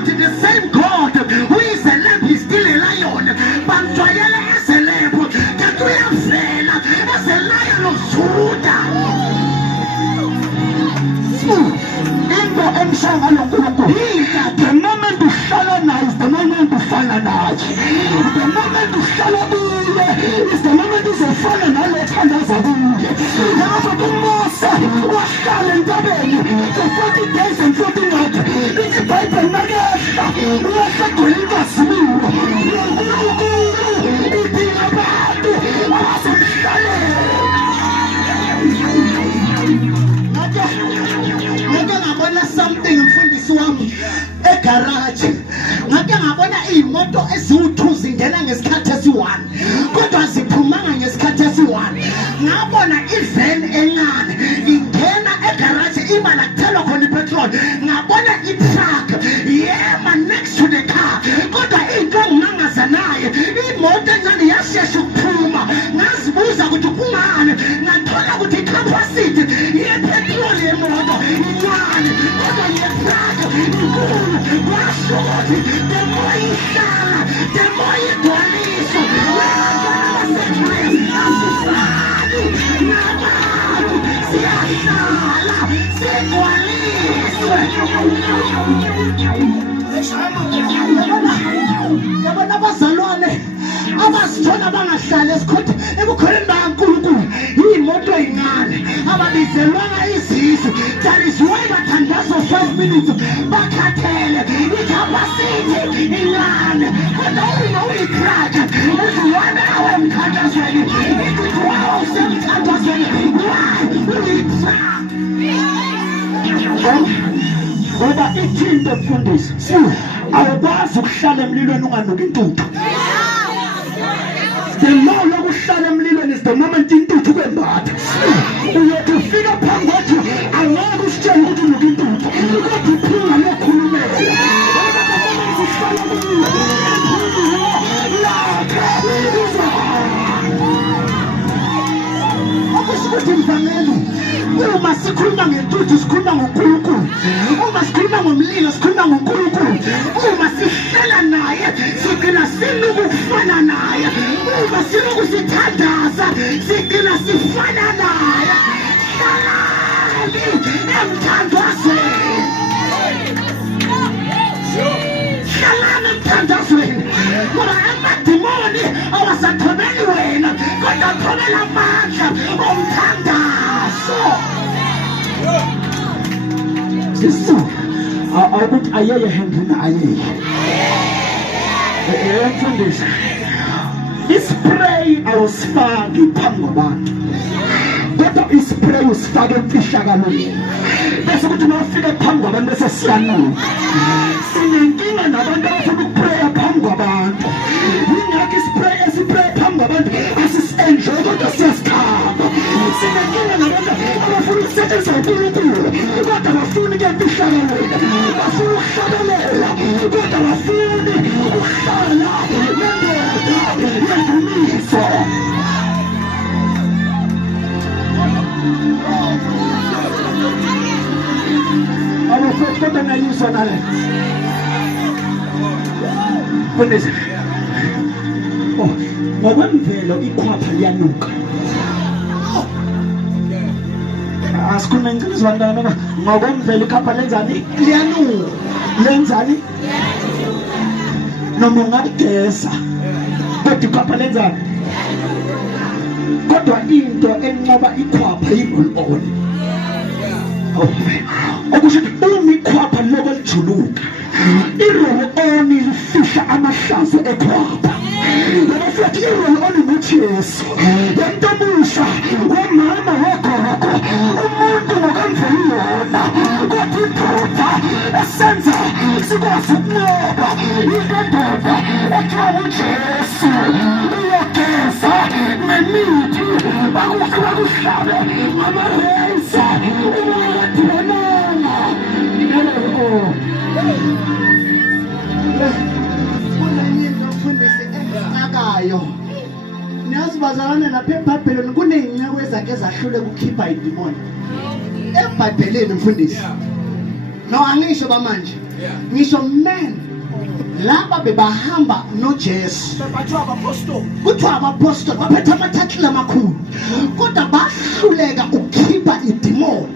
The same God who is a lamb is still a lion. But as a lamb, that we have failed as a lion of Judah. The moment to follow now is the moment to follow now. The moment to follow is the moment to follow now. Let's find out for 40 days and 40 nights. It's a Bible nugget. Something from this one, a garage. Ngabona imoto eziwu2 zingena ngesikhathi esi1 kodwa ziphumanga ngesikhathi esi1. Ngabona ivan encane ingena egarage ima lakuthelwa khona ipetrol. Ngabona itruck yema next to the car kodwa into ngangaza naye imoto encane yashesha ukuphuma. Ngazibuza ukuthi kungani, ngathola ukuthi icapacity yepetrol yemoto incane kodwa yetruck inkulu. Washothi the more ihlala the more igcwaliswa. Siyahlala sigcwaliswe. Yabona abazalwane abasithola bangahlali esikhotha ebukholeni bakaNkulunkulu iyimoto eyincane ababizelwanga izisu. That is why bathandaza 5 minutes bakhathele icapacity incane kodwa uyikrakha uzi-1 hour emkhankasweni i-12 semkhankasweni. Why uyikrakha? Ngoba ithinte mfundisi awukwazi ukuhlala emlilweni unganuki intuthu. The more lokuhlala emlilweni is the moment intuthu kwembatha. Uyothi ufika phambi kwethu angeke usitshele ukuthi unuka intuthu kodwa uphunga lokhulumela. Akushukuthi mvangeli uma sikhuluma ngentuthu sikhuluma ngoNkulunkulu. Uma sikhuluma ngomlilo sikhuluma ngoNkulunkulu. Uma sihlala naye sigcina sinokufana naye. Uma sinokusithandaza sigcina sifana naye. Hlalani emthandazweni. Hlalani emthandazweni. Ngoba amadimoni awasathobeli wena kodwa athobela amandla omthandazo. Sisu awukuthi ayeye Hendrina ayeye. Mfundisi ispray awusifaki phambi kwabantu kodwa ispray usifake emfishakalweni bese kuthi mawufika phambi kwabantu bese siyanuka. Sinenkinga nabantu abafuna ukupraya phambi kwabantu. Yingakho ispray esipray phambi kwabantu asisi-enjoy kodwa siyasikhamba. Sinenkinga nabantu abafuna ukusetshenziswa uNkulunkulu kodwa bafuni ukuya emfishakalweni. Bafuna ukuhlabelela kodwa bafuni ukuhlala nendoda yendumiso. Abafowethu kodwa ngayizwa nale. Mfundisi. Ngokwemvelo ikhwapha liyanuka. Asikhulume ngicela izibandana ngokwemvelo ikhwapha lenzani? Liyanuka. Lenzani? Noma ungageza kodwa ikhwapha lenzani? Kodwa into enqoba ikhwapha i-roll-on. Okusho ukuthi uma ikhwapha lokho lijuluka i-roll-on lifihla amahlazo ekhwapha. Ngoba futhi i-roll-on nguJesu. Lento omusha womama wogogo umuntu ngokwemvelo yona kodwa indoda esenza sikwazi ukunqoba indoda ekuthiwa uJesu uyogeza nemithi bakuhlabe ngamareza umadibonana. Kunanyinto mfundisi engakayo. Niyazi bazalwane lapha eBhabheleni kuney'nceku ezake zahlule ukukhipha idimoni. eBhabheleni mfundisi No, angisho bamanje. Ngisho men laba bebahamba noJesu. Kuthiwa abapostoli baphethe amathathile amakhulu. Kodwa bahluleka ukukhipha idemoni.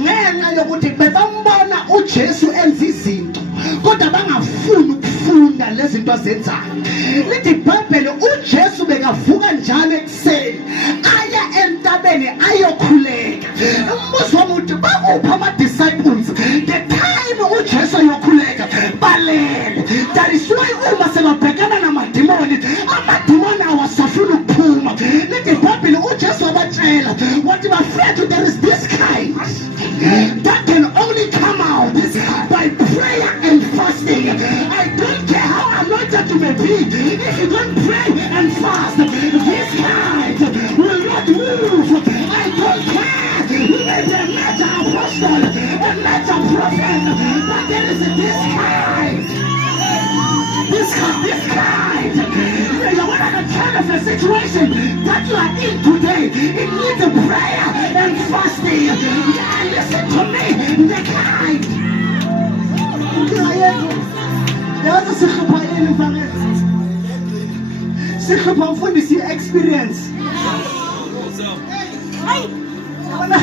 Ngenxa yokuthi bebambona uJesu enza izinto kodwa bangafuni ukufunda lezi zinto azenzayo. Lithi iBhayibheli uJesu bekavuka njalo ekuseni aya entabeni ayokhuleka. Umbuzo wami uthi bakuphi ama-disciples the time uJesu ayokhuleka balele? That is why uma sebabhekana namadimoni, amadimoni awasafuni ukuphuma. Lithi iBhayibheli uJesu wabatshela wathi bafethu, there is this kind that can only come out by prayer and fasting. I don't care how anointed you may be, if you don't pray and fast, this kind will not move. I don't care, you may be a major apostle, a major prophet, but there is this kind. This kind. You want to turn of the situation that you are in today. It needs a prayer and fasting. Yeah, listen to me. The kind. Yazi sihlupha yini mfana? Sihlupha mfundisi experience. Wena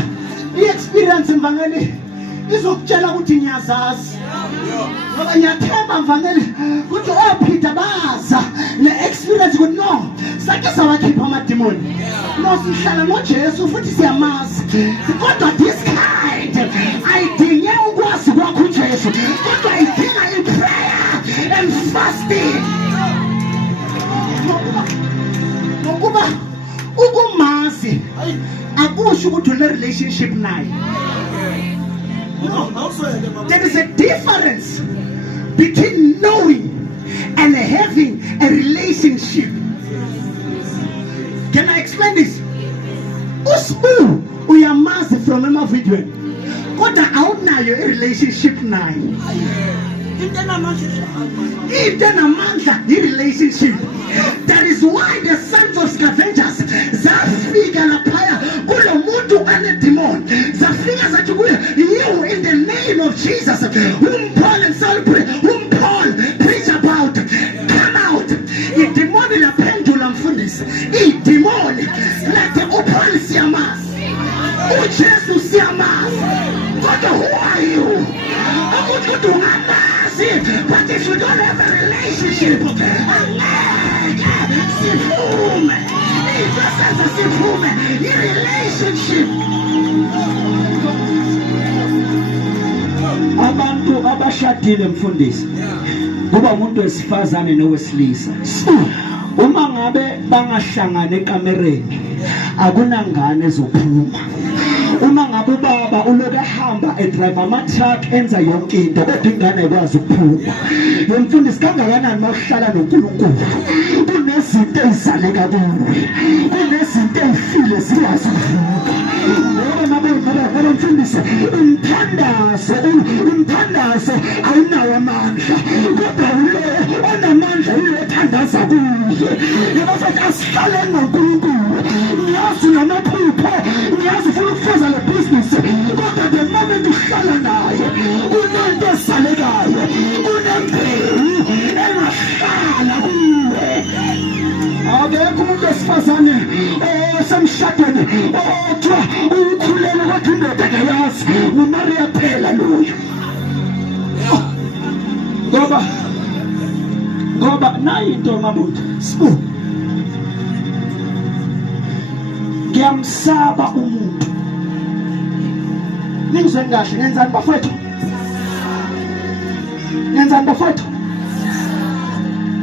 i-experience mfangeli izokutshela ukuthi ngiyazazi. Ngoba ngiyathemba mfangeli ukuthi oPeter baza ne-experience ukuthi no, sake sawakhipha amadimoni. No, sihlala noJesu futhi siyamazi. Kodwa this kind ayidinge ukwazi kwakho uJesu, kodwa idinga i-prayer and fasting. Ngokuba ukumazi akusho ukuthi une-relationship naye. There is a difference between knowing and having a relationship. Can I explain this? Usbu uyamazi from emavidweni kodwa awunayo i-relationship naye. Into enamandla i-relationship. That is why the sons of scavengers zafika laphaya kulo muntu anedemon, zafika zathi kuye, you in the name of Jesus whom Paul and Saul preach about, come out. Idemoni laphendula mfundisi, idemoni lathi uPaul siyamazi, uJesu siyamazi, kodwa who are you? Akuthi ungamazi, but if you don't have a relationship, siphume izasenza siphume i-relationship. Abantu abashadile mfundisi kuba umuntu wesifazane nowesilisa, uma ngabe bangahlangana ekamereni akunangane ezophuma. Uma ngabe ubaba uloku ehamba edrive ama-truck enza yonke into kodwa ingane ayikwazi ukuphuma. Yemfundisi kangakanani mawuhlala noNkulunkulu, kunezinto ezizaleka kuwe, kunezinto ezifile zikwazi ukuvuka. Ngoba mfundisi umthandazo awunawo amandla, kodwa ulo onamandla ulo othandaza kuye. Yebo futhi asihlale noNkulunkulu, ngiyazi namaphupho, ngiyazi ufuna ukufuza le business, kodwa the moment uhlala naye kunento esalekayo, kunembewu engahlala kuwe. Akekho umuntu wesifazane osemshadweni othiwa ukhulelwe kodwa indoda akayazi, uMaria phela loyo. Ngoba nayi into mabuthi, sibu ngiyamsaba umuntu. Ningizwe kahle, ngenzani bafowethu? Ngenzani bafowethu?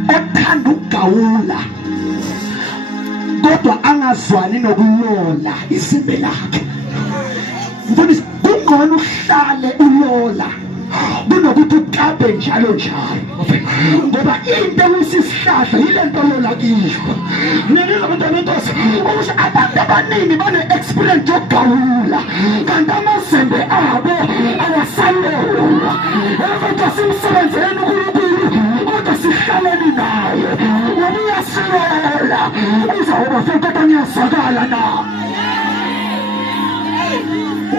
Ekuthanda ukugawula kodwa angazwani nokulola isimbe lakhe. Mfundisi, kungcono uhlale ulola kunokuthi uqaphe njalo ngoba into usisihlahla yile nto lola kiyo. Ngenxa abantu ukuthi abantu abaningi bane-experience yokugawula kanti amazembe abo awasalolwa. Kodwa simsebenzeni uNkulunkulu, kodwa sihlaleni naye. Ngoba uyasilola uzawuba fekata ngiyazwakala na.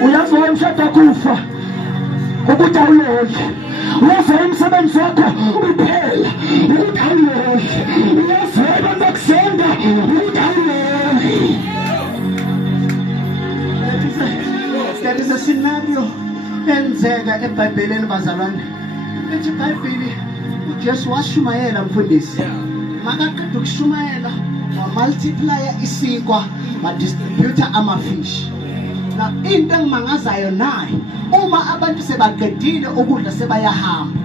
Uyazi wayemshada kufa ukuthi awulonge. Uyaze umsebenzi wakho uphela ukuthi awulonge. Uyazeba nokusenga ukuthi awulonge. There is a scenario enzeka eBhayibhelini bazalwane. Ethi iBhayibheli uJesu washumayela mfundisi. Makaqeda ukushumayela multiplier isinkwa distributor amafish. Na into engimangazayo naye uma abantu sebaqedile ukudla sebayahamba.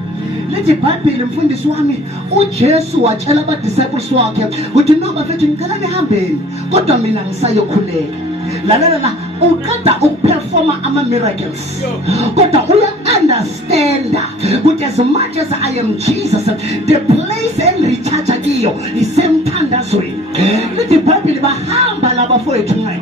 Lithi iBhayibheli mfundisi wami uJesu watshela aba disciples wakhe ukuthi noma mfethu ngicela nihambeni kodwa mina ngisayokhuleka. Lalela uqeda ukuperforma ama miracles kodwa uya understand ukuthi as much as I am Jesus, the place and recharge kiyo isemthandazweni. Lithi iBhayibheli bahamba laba fowethu nqe